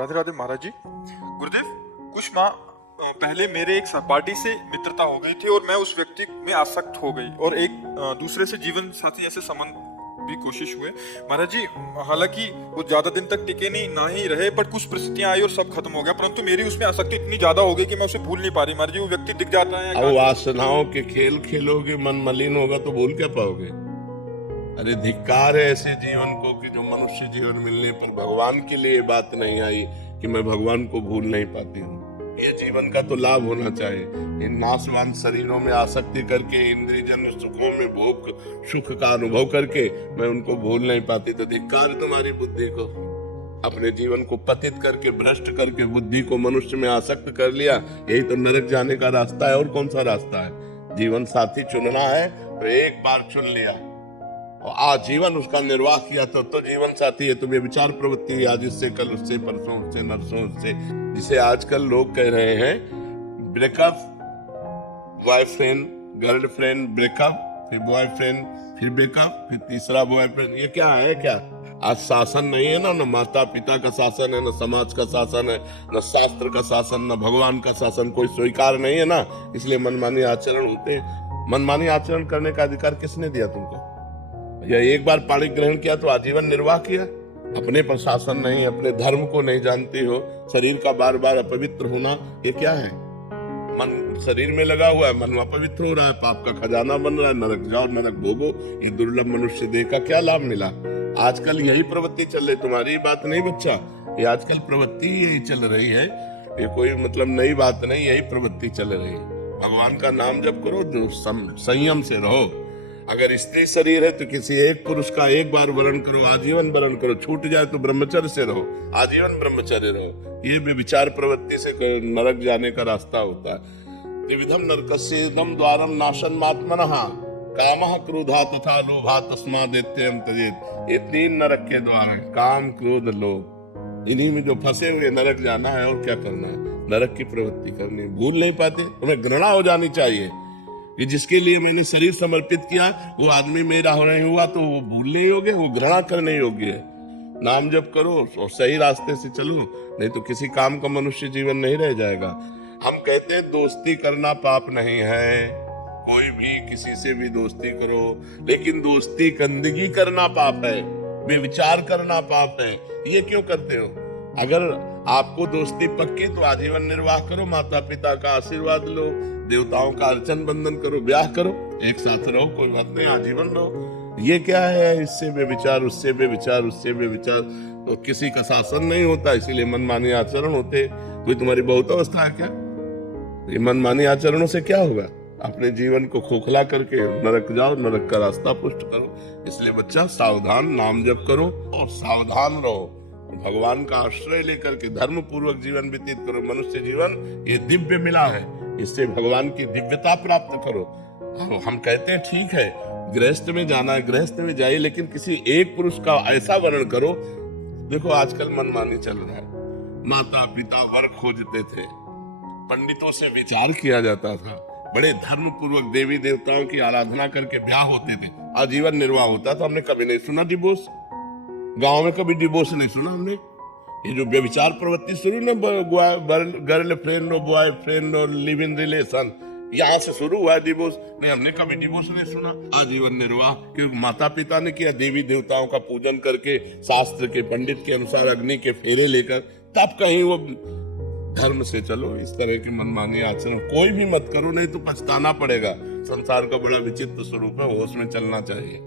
राधे राधे महाराज जी। गुरुदेव, कुछ माह पहले मेरे एक सहपाठी से मित्रता हो गई थी और मैं उस व्यक्ति में आसक्त हो गई और एक दूसरे से जीवन साथी ऐसे संबंध भी कोशिश हुए महाराज जी। हालांकि वो ज्यादा दिन तक टिके नहीं ना ही रहे, पर कुछ परिस्थितियां आई और सब खत्म हो गया। परंतु मेरी उसमें आसक्ति इतनी ज्यादा हो गई कि मैं उसे भूल नहीं पा रही महाराज जी। वो व्यक्ति दिख जाता है। अब वासनाओं के खेल खेलोगे, मन मलिन होगा तो भूल क्या पाओगे। अरे धिक्कार है ऐसे जीवन को कि जो मनुष्य जीवन मिलने पर भगवान के लिए बात नहीं आई कि मैं भगवान को भूल नहीं पाती हूँ। ये जीवन का तो लाभ होना चाहिए। इन नाशवान शरीरों में आसक्ति करके इंद्रियजन्य सुखों में भोग सुख का अनुभव करके मैं उनको भूल नहीं पाती, तो धिक्कार तुम्हारी बुद्धि को। अपने जीवन को पतित करके भ्रष्ट करके बुद्धि को मनुष्य में आसक्त कर लिया, यही तो नरक जाने का रास्ता है। और कौन सा रास्ता है? जीवन साथी चुनना है तो एक बार चुन लिया और आजीवन उसका निर्वाह किया तो जीवन साथी है। तुम्हें विचार प्रवृत्ति आज इससे कल उससे परसों उससे नरसों उससे, जिसे आजकल लोग कह रहे हैं ब्रेकअप, बॉयफ्रेंड गर्लफ्रेंड ब्रेकअप, फिर बॉयफ्रेंड फिर ब्रेकअप, फिर तीसरा बॉयफ्रेंड। ये क्या है? क्या आज शासन नहीं है ना? न माता पिता का शासन है, न समाज का शासन है, न शास्त्र का शासन, न भगवान का शासन कोई स्वीकार नहीं है ना। इसलिए मनमानी आचरण होते हैं। मनमानी आचरण करने का अधिकार किसने दिया तुमको? या एक बार पाणी ग्रहण किया तो आजीवन निर्वाह किया? अपने पर शासन नहीं, अपने धर्म को नहीं जानती हो, शरीर का बार बार अपवित्र होना, ये क्या है? मन शरीर में लगा हुआ है, मन अपवित्र हो रहा है, पाप का खजाना बन रहा है, नरक जाओ नरक भोगो। ये दुर्लभ मनुष्य देह का क्या लाभ मिला? आजकल यही प्रवृत्ति चल रही, तुम्हारी बात नहीं बच्चा, ये आजकल प्रवृत्ति यही चल रही है। ये कोई मतलब नई बात नहीं, यही प्रवृत्ति चल रही है। भगवान का नाम जप करो, संयम से रहो। अगर स्त्री शरीर है तो किसी एक पुरुष का एक बार वरण करो, आजीवन वरण करो। छूट जाए तो ब्रह्मचर्य से रहो, आजीवन ब्रह्मचर्य रहो। ये भी विचार प्रवृत्ति से नरक जाने का रास्ता होता है। त्रिविधम नरकस्येदं द्वारम नाशनमात्मनः कामः क्रोधः तथा लोभः तस्मादेत्ययं त्यजेत्। ये तीन नरक के द्वार हैं, काम क्रोध लोभ। इन्हीं में जो फंसे हुए नरक जाना है। और क्या करना है? नरक की प्रवृत्ति करनी। भूल नहीं पाते, तुम्हें घृणा हो जानी चाहिए कि जिसके लिए मैंने शरीर समर्पित किया वो आदमी मेरा हो नहीं हुआ तो वो भूलने योग्य, वो घृणा करने योग्य है। नाम जप करो और सही रास्ते से चलो, नहीं तो किसी काम का मनुष्य जीवन नहीं रह जाएगा। हम कहते हैं दोस्ती करना पाप नहीं है, कोई भी किसी से भी दोस्ती करो, लेकिन दोस्ती गंदगी करना पाप है, बेविचार करना पाप है। ये क्यों करते हो? अगर आपको दोस्ती पक्की तो आजीवन निर्वाह करो, माता पिता का आशीर्वाद लो, देवताओं का अर्चन बंधन करो, ब्याह करो, एक साथ रहो, कोई बात नहीं, आजीवन रहो। ये क्या है? इससे बेविचार उससे बेविचार उससे बेविचार, तो किसी का शासन नहीं होता, इसीलिए मनमानी आचरण होते। कोई तुम्हारी बहुत अवस्था है क्या? ये मनमानी आचरणों से क्या होगा? अपने जीवन को खोखला करके नरक जाओ, नरक का रास्ता पुष्ट करो। इसलिए बच्चा सावधान, नाम जप करो और सावधान रहो। भगवान का आश्रय लेकर के धर्म पूर्वक जीवन व्यतीत करो। मनुष्य जीवन ये दिव्य मिला है, इससे भगवान की दिव्यता प्राप्त करो। हम कहते हैं ठीक है गृहस्थ में जाना है, गृहस्थ में जाइए, लेकिन किसी एक पुरुष का ऐसा वर्ण करो। देखो आजकल मनमानी चल रहा है। माता पिता वर खोजते थे, पंडितों से विचार किया जाता था, बड़े धर्म पूर्वक देवी देवताओं की आराधना करके ब्याह होते थे, आजीवन निर्वाह होता था। हमने कभी नहीं सुना डिवोर्स, गांव में कभी डिवोर्स नहीं सुना हमने। ये जो व्यभिचार प्रवृत्ति शुरू ना, गर्ल फ्रेंड और बॉय फ्रेंड और लिव इन रिलेशन, यहाँ से शुरू हुआ है डिवोर्स। नहीं, हमने कभी डिवोर्स नहीं सुना। आजीवन निर्वाह, क्योंकि माता पिता ने किया, देवी देवताओं का पूजन करके शास्त्र के पंडित के अनुसार अग्नि के फेरे लेकर, तब कहीं वो धर्म से चलो। इस तरह की मनमानी आचरण कोई भी मत करो, नहीं तो पछताना पड़ेगा। संसार का बड़ा विचित्र स्वरूप है, होश में चलना चाहिए।